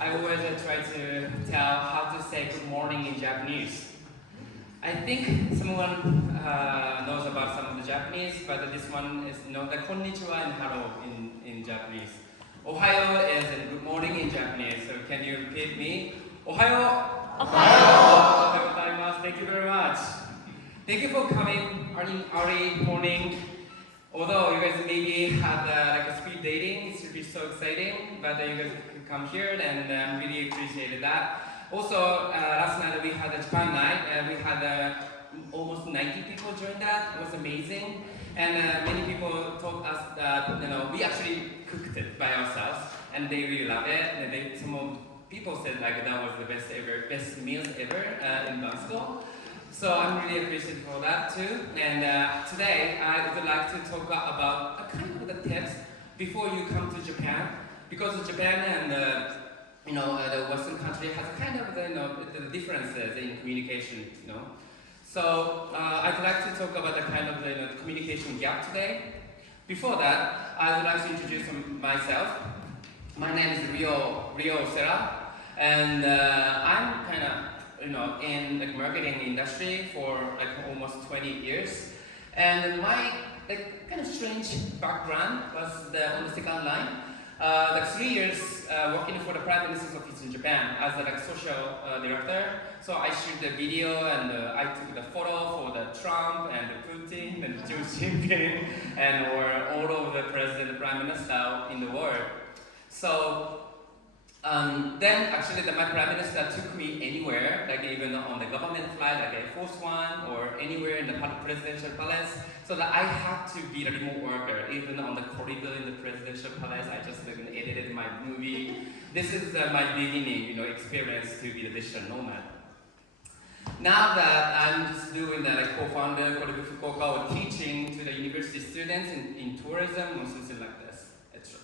I always try to tell how to say good morning in Japanese. I think someone knows about some of the Japanese, but this one is the konnichiwa and hello in Japanese. Ohayo is good morning in Japanese, so can you repeat me? Ohayo! Ohayo gozaimasu. Thank you very much. Thank you for coming early morning. Although you guys maybe had like a speed dating, it should be so exciting, but you guys could come here and really appreciated that. Also, last night we had a Japan night, and we had almost 90 people join that. It was amazing, and many people told us that we actually cooked it by ourselves, and they really love it. And some people said like that was the best meals ever in Bansko. So I'm really appreciative for that too. And today I would like to talk about a kind of the tips before you come to Japan, because Japan and the Western country has kind of the differences in communication. So I'd like to talk about the kind of the communication gap today. Before that, I would like to introduce myself. My name is Ryo Osera, and I'm kind of in like marketing industry for like almost 20 years, and my like kind of strange background was on the second line. Like 3 years working for the Prime Minister's office in Japan as a like social director. So I shoot the video and I took the photo for the Trump and the Putin and Xi Jinping and or all of the president, prime minister in the world. So then actually my prime minister took me anywhere, like even on the government flight, like Air Force One or anywhere in the presidential palace, so that I had to be a remote worker. Even on the corridor in the presidential palace, I just edited my movie. This is my beginning, experience to be the digital nomad. Now that I'm just doing the co-founder Colive Fukuoka or teaching to the university students in tourism or something like this, etc.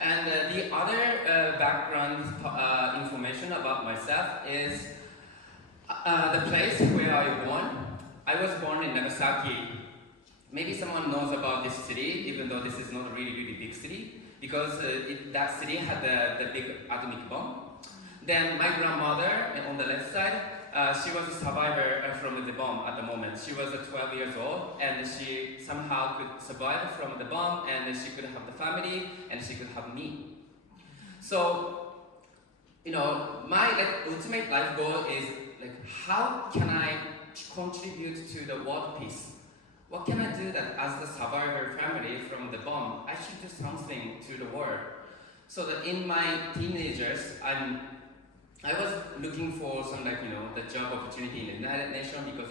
And the other background information about myself is the place where I was born. I was born in Nagasaki. Maybe someone knows about this city, even though this is not a really big city, because that city had the big atomic bomb. Then my grandmother, on the left side, she was a survivor from the bomb at the moment. She was 12 years old, and she somehow could survive from the bomb, and she could have the family, and she could have me. So, my ultimate life goal is how can I contribute to the world peace? What can I do that as the survivor family from the bomb, I should do something to the world? So that in my teenagers, I was looking for some the job opportunity in the United Nations, because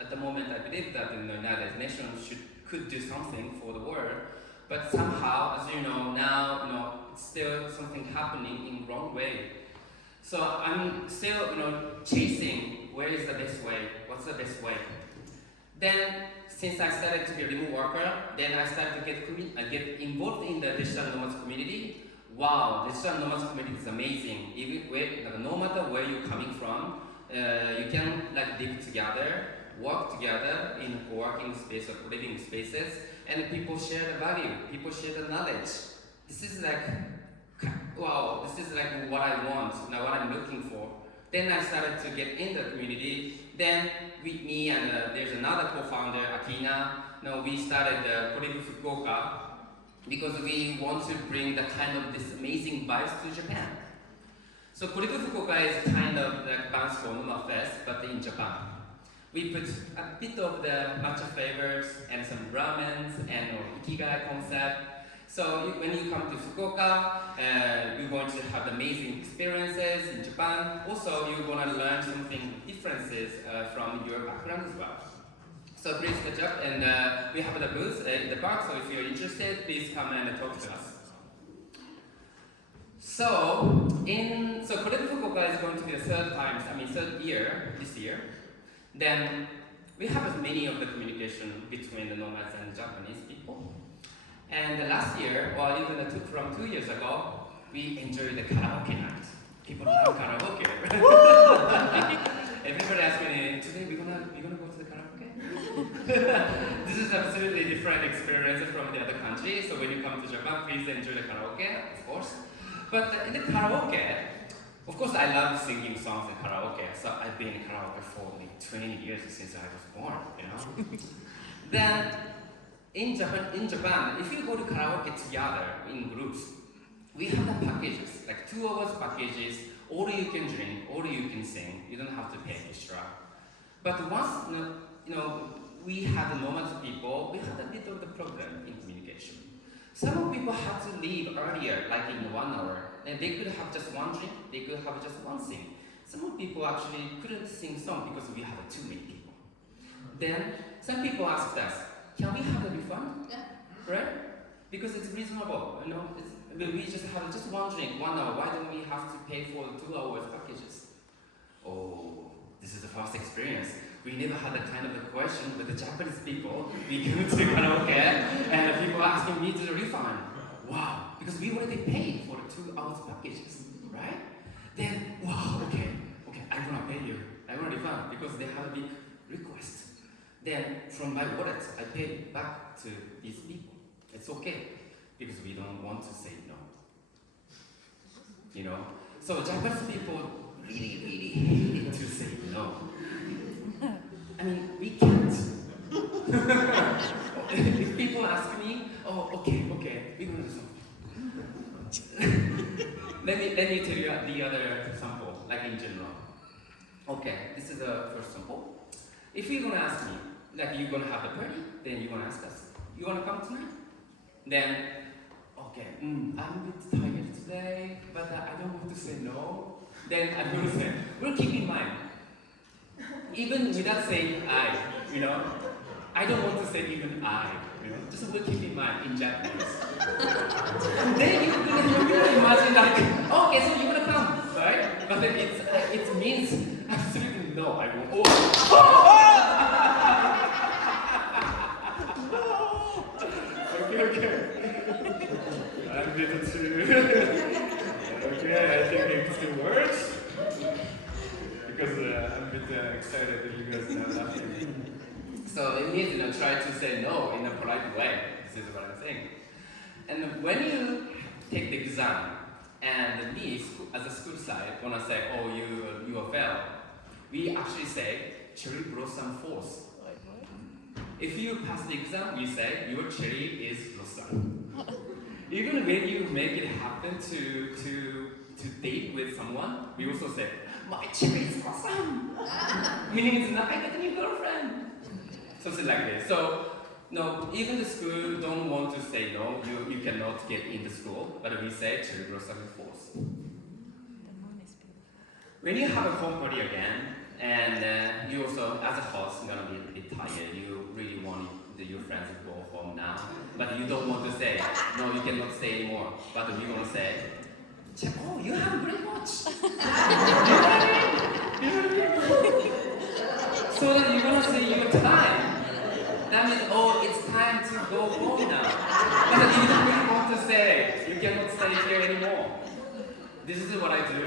at the moment I believe that the United Nations could do something for the world, but somehow, as you know now, it's still something happening in the wrong way. So I'm still chasing where is the best way, what's the best way. Then since I started to be a remote worker, then I started to get involved in the digital nomads community. Wow, digital nomads community is amazing. No matter where you're coming from, you can live together, work together in co-working space or living spaces, and people share the value, people share the knowledge. This is wow, this is what I want, what I'm looking for. Then I started to get in the community. Then me and there's another co-founder, Akina. We started Colive Fukuoka, because we want to bring the kind of this amazing vibes to Japan. So Colive Fukuoka is kind of like Bansko Nomad Fest, but in Japan. We put a bit of the matcha flavors and some ramens and ikigai concept. So when you come to Fukuoka, you're going to have amazing experiences in Japan. Also, you're going to learn something differences from your background as well. So please catch up, and we have the booth in the park, so if you're interested, please come and talk to us. So Colive Fukuoka is going to be the third year this year. Then we have many of the communication between the nomads and the Japanese people. And last year, or even from 2 years ago, we enjoyed the karaoke night. People love karaoke. Everybody asked me, today we're gonna go to the karaoke? This is absolutely different experience from the other country. So when you come to Japan, please enjoy the karaoke, of course. But in the karaoke, of course I love singing songs in karaoke, so I've been in karaoke for like 20 years since I was born, you know? Then, in Japan, if you go to karaoke together in groups, we have the packages, like 2 hours packages, or you can drink, or you can sing, you don't have to pay extra. But once, we had the nomad people, we had a bit of the problem in communication. Some people had to leave earlier, like in 1 hour, and they could have just one drink, they could have just one sing. Some people actually couldn't sing song because we have too many people. Then some people asked us, can we have a refund? Yeah. Right? Because it's reasonable, we just have just one drink, 1 hour, why don't we have to pay for 2 hours packages? Oh, this is the first experience. We never had that kind of a question with the Japanese people. We go to karaoke and people asking me to refund. Wow, because we already paid for the 2 hours packages, right? Then, wow, okay, I'm gonna pay you. I'm gonna refund because they have a big request. Then from my wallet, I pay back to these people. It's okay, because we don't want to say no. So Japanese people really need to say no. I mean, we can't. If people ask me, oh, okay, we're gonna do something. let me tell you the other sample, like in general. Okay, this is the first sample. If you're gonna ask me, like you're gonna have a party, then you're gonna ask us, you wanna come tonight? Then, okay, I'm a bit tired today, but I don't want to say no. Then I'm gonna say, well, keep in mind, even without saying I, I don't want to say even I, just will keep in mind in Japanese. And then you're gonna imagine like, okay, so you're gonna come, right? But then it means absolutely no, I won't. Okay. I'm a bit too. Okay, I think it still works. Because I'm a bit excited that you guys are laughing. So it means, try to say no in a polite way. This is what I'm saying. And when you take the exam, and me, as a school side, when I say, oh, you failed, we actually say, cherry blossom falls. If you pass the exam, we say, your cherry is blossom. Even when you make it happen to date with someone, we also say, my cherry is blossom. Meaning it's not, I got a new girlfriend. Something like this. So, no, even the school don't want to say no, you cannot get in the school, but we say cherry blossom falls. When you have a home party again, and you also, as a host, gonna be a bit tired, you really want your friends to go home now, but you don't want to say, no, you cannot stay anymore, but we're gonna say, oh, you have a great watch. So that you're gonna say your time. That means, oh, it's time to go home now. But you don't really want to say, you cannot stay here anymore. This is what I do.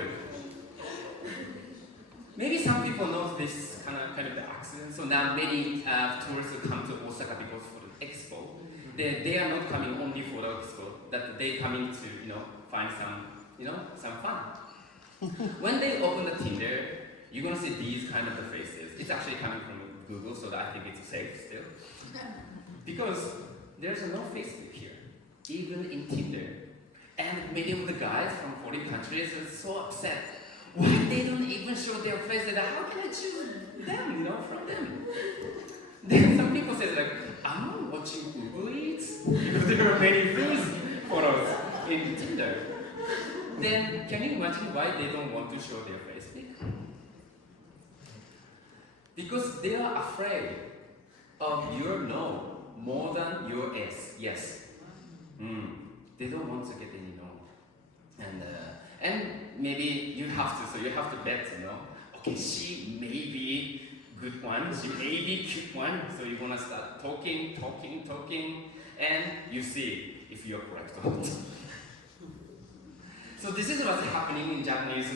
Maybe some people know this kind of the accident. So now many tourists come to Osaka because for the expo. They are not coming only for the expo. That they coming to find some fun. When they open the Tinder, you're gonna see these kind of the faces. It's actually coming from Google, so that I think it's safe still. Because there's no Facebook here, even in Tinder. And many of the guys from foreign countries are so upset. Why they don't even show their faces? How can I choose them, from them? Then some people say like, I'm watching Google Eats because there are many food photos in Tinder. Then can you imagine why they don't want to show their face pic? Because they are afraid of your no more than your yes. They don't want to get any no. And maybe you have to, so you have to bet, okay, she may be good one, she may be cute one, so you're gonna start talking, and you see if you're correct or not. So this is what's happening in Japanese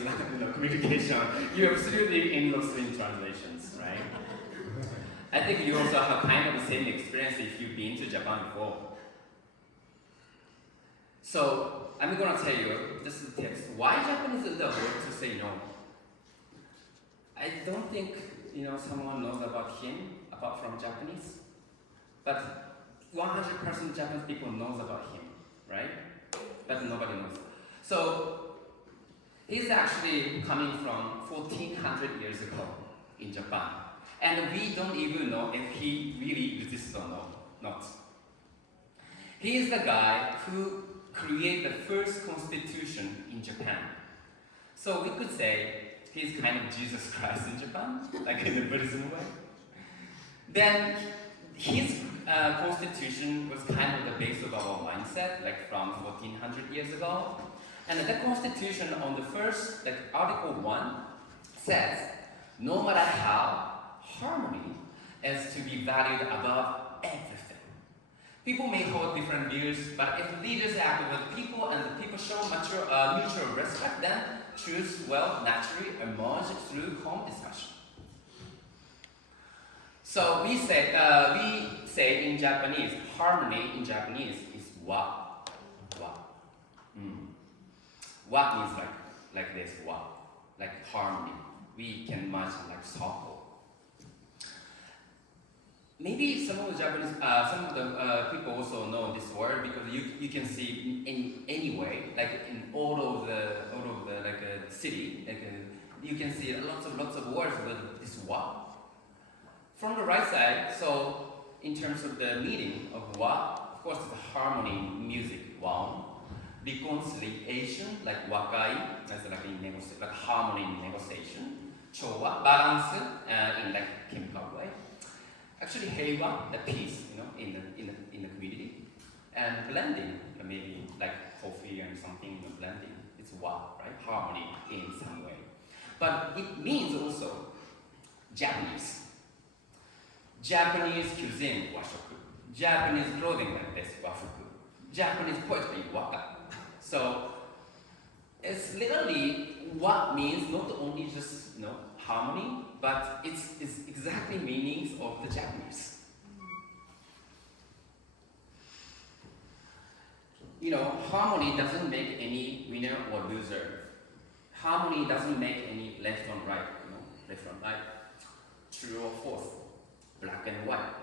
communication. You're absolutely endless in translations, right? I think you also have kind of the same experience if you've been to Japan before. So I'm gonna tell you, this is the text. Why Japanese is the word to say no? I don't think someone knows about him apart from Japanese, but 100% Japanese people knows about him, right? But nobody knows. So he's actually coming from 1400 years ago in Japan, and we don't even know if he really exists or not. He is the guy who created the first constitution in Japan. So we could say he's kind of Jesus Christ in Japan, like in the Buddhism way. Then his constitution was kind of the base of our mindset, like from 1400 years ago. And the constitution on the first, like Article 1, says, no matter how, harmony is to be valued above everything. People may hold different views, but if leaders act with people and the people show mutual respect, then truth will naturally emerge through calm discussion. So we say in Japanese, harmony in Japanese is wa. Wa means like this, wa, like harmony. We can imagine like circle. Maybe some of the people also know this word because you can see in any way, like in all of the like a city, you can see lots of words with this wa. From the right side, so in terms of the meaning of wa, of course it's a harmony, music, wow. Reconciliation, like wakai, that's like in negotiation, like harmony in negotiation. Chowa, balance in like chemical way. Actually, heiwa, the peace, in the community, and blending, maybe like coffee and something, blending. It's wa, right? Harmony in some way, but it means also Japanese cuisine, washoku. Japanese clothing like this, wafuku. Japanese poetry, waka. So it's literally what means not only just harmony, but it's exactly meanings of the Japanese. Harmony doesn't make any winner or loser. Harmony doesn't make any left or right, left or right, true or false, black and white.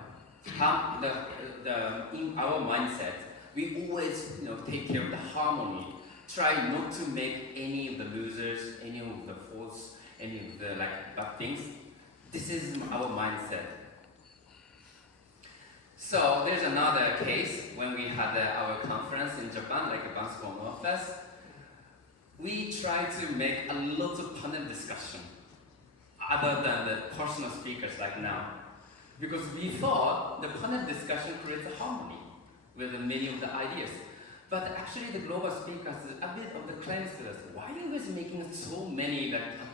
In our mindset, we always take care of the harmony. Try not to make any of the losers, any of the false, any of the bad things. This is our mindset. So there's another case when we had our conference in Japan, like a Bansko Nomad Fest. We try to make a lot of panel discussion other than the personal speakers like now. Because we thought the panel discussion creates a harmony with many of the ideas. But actually the global speakers, a bit of the claims to us, why are you guys making so many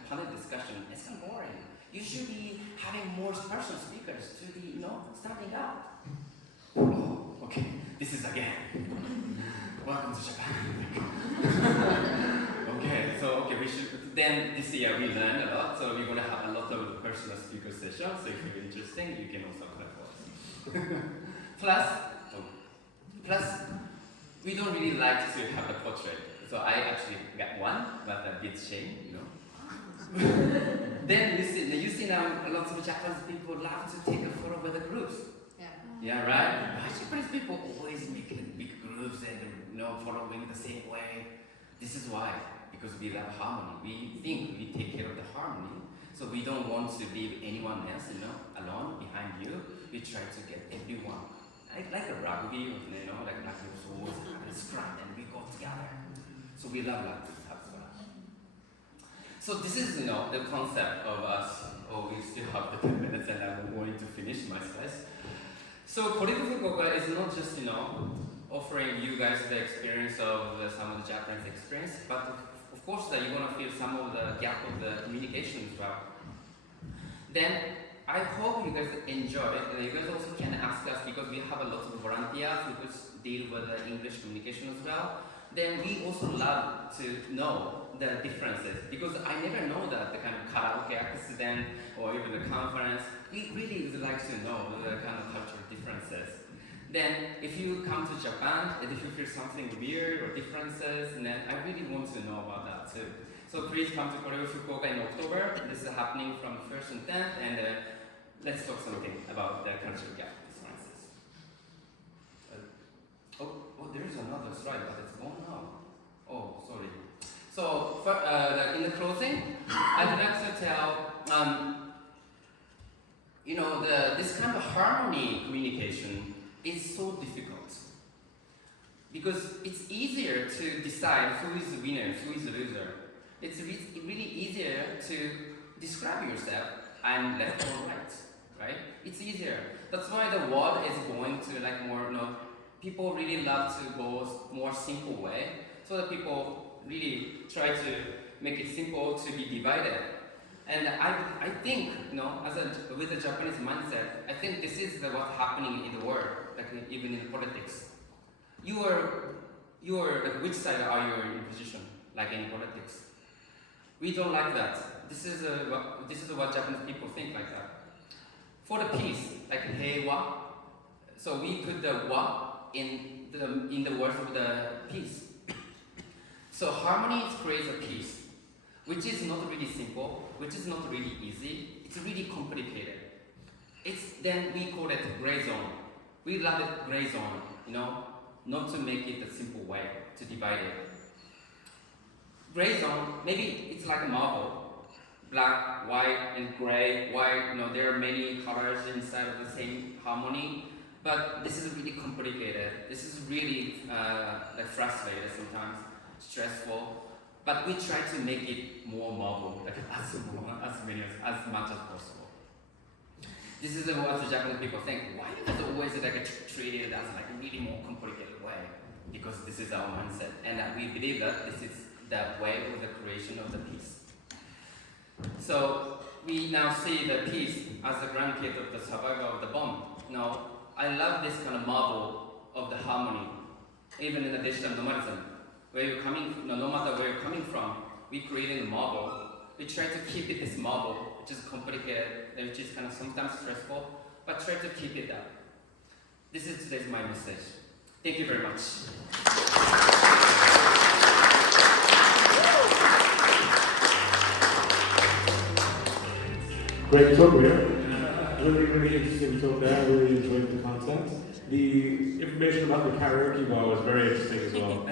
panel discussion? It's not boring. You should be having more personal speakers to be, standing up. Oh, okay, this is again. Welcome to Japan. Okay, we should, then this year we learned a lot, so we're gonna have a lot of personal speaker sessions, so if you're interested, you can also apply for us. Plus, we don't really like to have a portrait, so I actually got one, but a bit shame, Then you see now lots of Japanese people love to take a photo with the groups. Yeah, right? Why Japanese people always make big groups and following the same way? This is why, because we love harmony. We think we take care of the harmony, so we don't want to leave anyone else, alone behind you. We try to get everyone. Like a rugby, like swords, and scrum, and we go together. So we love that as well. So this is, the concept of us. Oh, we still have the 10 minutes, and I'm going to finish my slides. So Colive Fukuoka is not just, offering you guys the experience of some of the Japanese experience, but of course that you're gonna feel some of the gap of the communication as well. Then I hope you guys enjoy it. You guys also can ask us because we have a lot of volunteers who could deal with the English communication as well. Then we also love to know the differences because I never know that the kind of karaoke accident or even the conference. We really would like to know the kind of cultural differences. Then if you come to Japan and if you feel something weird or differences, then I really want to know about that too. So please come to Colive Fukuoka in October. This is happening from 1st and 10th, and let's talk something about the cultural gap differences. There is another slide, but it's gone now. Oh, sorry. So in the closing, I'd like to tell, this kind of harmony communication is so difficult because it's easier to decide who is the winner, who is the loser. It's really easier to describe yourself. I'm left or right? It's easier. That's why the world is going to more. People really love to go more simple way, so that people really try to make it simple to be divided. And I think, with the Japanese mindset, I think this is what's happening in the world, even in politics. Which side are you in position, in politics? We don't like that. This is what Japanese people think like that. For the peace, heiwa, so we put the wa in the words of the peace. So harmony creates a peace, which is not really simple, which is not really easy. It's really complicated. Then we call it gray zone. We love it gray zone, not to make it a simple way to divide it. Gray zone, maybe it's like a marble, black, white, and gray. White, there are many colors inside of the same harmony. But this is really complicated. This is really frustrating sometimes, stressful. But we try to make it more marble, as much as possible. This is what the Japanese people think. Why do you always treat it as a really more complicated way? Because this is our mindset, and we believe that this is the way of the creation of the peace. So we now see the peace as the grandkid of the survival of the bomb. Now, I love this kind of model of the harmony, even in the digital nomadism. Where you're coming, no matter where you're coming from, we created a model. We try to keep it this model, which is complicated, which is kind of sometimes stressful, but try to keep it up. This is today's my message. Thank you very much. Great talk, Ryo. Really interesting talk there. I really enjoyed the content. The information about the karaoke bar was very interesting as well.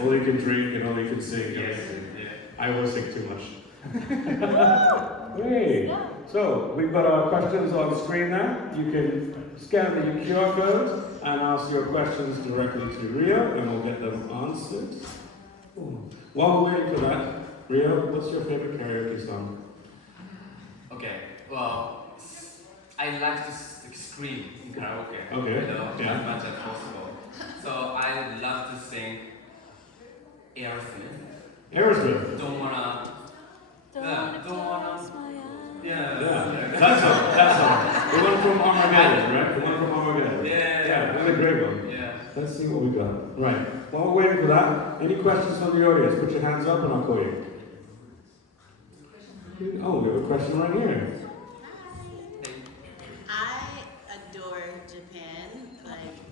All you can drink and all you can sing. Yes. I always sing too much. Great. So we've got our questions on the screen now. You can scan the QR code and ask your questions directly to Ryo, and we'll get them answered. While we're waiting for that, Ryo, what's your favorite karaoke song? Okay. Well, I like to scream in karaoke. Okay. As much as possible. So I love to sing Aerosmith. Aerosmith. Don't wanna. Yeah. That song. The one from Armageddon, right? The one from Armageddon. Yeah. That's a great one. Yeah. Let's see what we got. Right. While we're waiting for that, any questions from the audience? Put your hands up and I'll call you. Oh, we have a question right here. I adore Japan.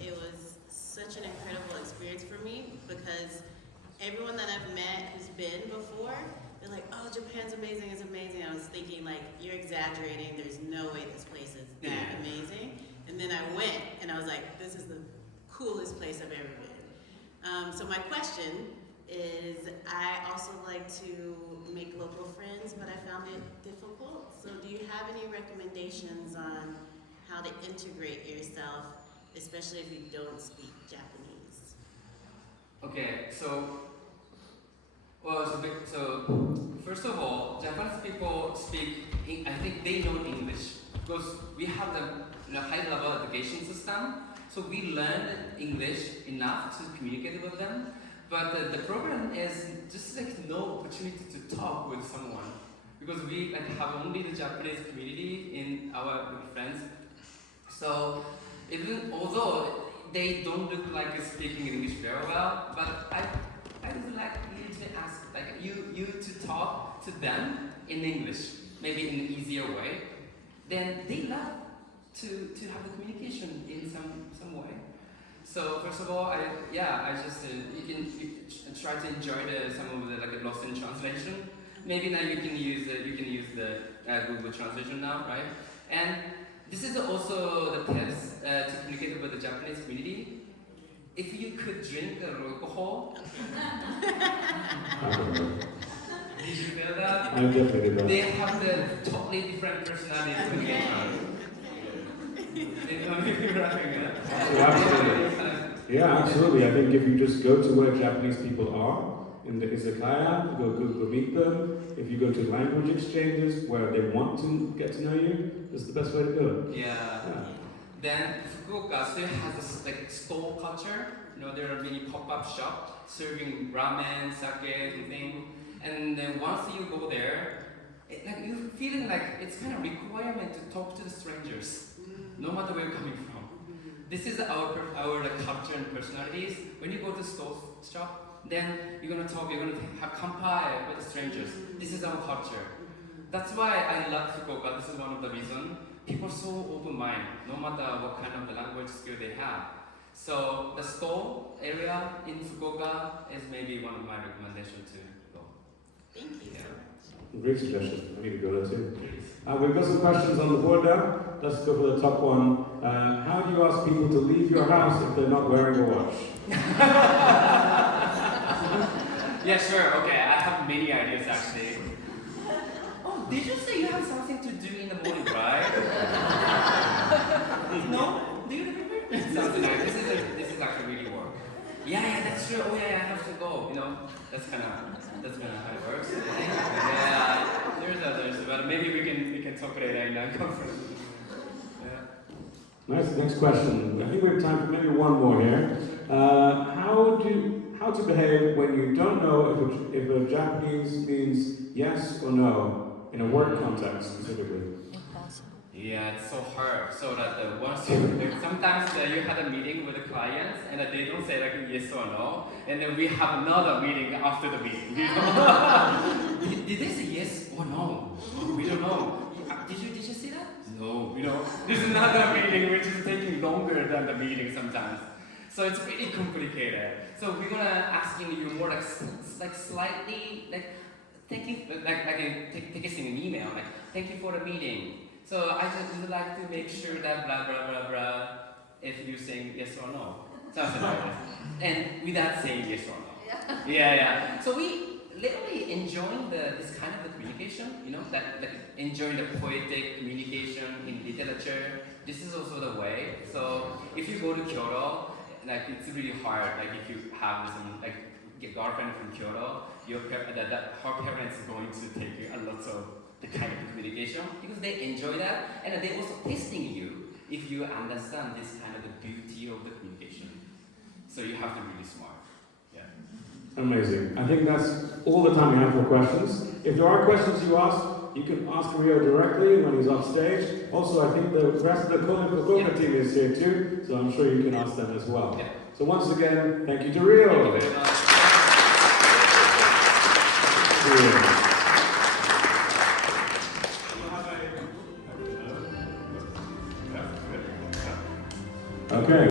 It was such an incredible experience for me because everyone that I've met who's been before, they're like, oh, Japan's amazing, it's amazing. I was thinking, you're exaggerating. There's no way this place is that amazing. And then I went, and I was like, this is the coolest place I've ever been. So my question is, I also like to make local friends, but I found it difficult. So do you have any recommendations on how to integrate yourself, especially if you don't speak Japanese? Okay, so first of all, Japanese people speak, I think they know English because we have the high level education system. So we learn English enough to communicate with them. But the problem is just no opportunity to talk with someone because we have only the Japanese community in our friends. So even although they don't look like speaking English very well, but I would like you to ask you to talk to them in English, maybe in an easier way. Then they love to have the communication in some way. So first of all, I just you can try to enjoy some of the like lost in translation. Maybe now you can use the Google Translation now, right? And this is also the tips to communicate with the Japanese community. If you could drink alcohol, did you feel that? I definitely did that. They have the totally different personalities when they Yeah, absolutely. I think if you just go to where Japanese people are, in the izakaya, go meet them. If you go to language exchanges where they want to get to know you, that's the best way to do it. Yeah. Then Fukuoka still has this like stall culture. You know, there are many pop-up shops serving ramen, sake, something. And then once you go there, like you feeling like it's kind of requirement to talk to the strangers, no matter where you're coming from. This is our like culture and personalities. When you go to stall shop, then you're gonna talk, you're gonna have kanpai with the strangers. This is our culture. That's why I love Fukuoka. This is one of the reasons. People are so open-minded, no matter what kind of the language skill they have. So the stall area in Fukuoka is maybe one of my recommendations to go. Thank you so much. Great suggestion. I need to go there too. We've got some questions on the board now. Let's go for the top one. How do you ask people to leave your house if they're not wearing a watch? Yeah, sure. Okay, I have many ideas actually. Oh, did you say you have something to do in the morning, right? No? Do you remember? Something like this is actually really work. Yeah, that's true. Oh yeah, I have to go. You know, that's kind of how it works. Yeah, there's others, but maybe we can talk later in that conference. Yeah. Nice. Next question. I think we have time for maybe one more here. How to behave when you don't know if a Japanese means yes or no in a work context specifically? Yeah, it's so hard. So that sometimes you had a meeting with the clients and they don't say like yes or no, and then we have another meeting after the meeting. You know? did they say yes or no? We don't know. Did you see that? No. You know, there's another meeting which is taking longer than the meeting sometimes. So it's really complicated. So we're gonna asking you more like slightly like thank you texting an email like thank you for the meeting. So I just would like to make sure that blah blah blah blah if you're saying yes or no. Something like this. And without saying yes or no. Yeah. So we literally enjoying this kind of the communication, you know, that like enjoying the poetic communication in literature. This is also the way. So if you go to Kyoto, like it's really hard. Like if you have some like girlfriend from Kyoto, her parents are going to take you a lot of the kind of communication because they enjoy that and they also testing you if you understand this kind of the beauty of the communication. So you have to be really smart. Yeah. Amazing. I think that's all the time we have for questions. If there are questions you ask, you can ask Ryo directly when he's off stage. Also, I think the rest of the Colive Fukuoka team is here too, so I'm sure you can ask them as well. Yeah. So once again, thank you to Ryo. Thank you very much.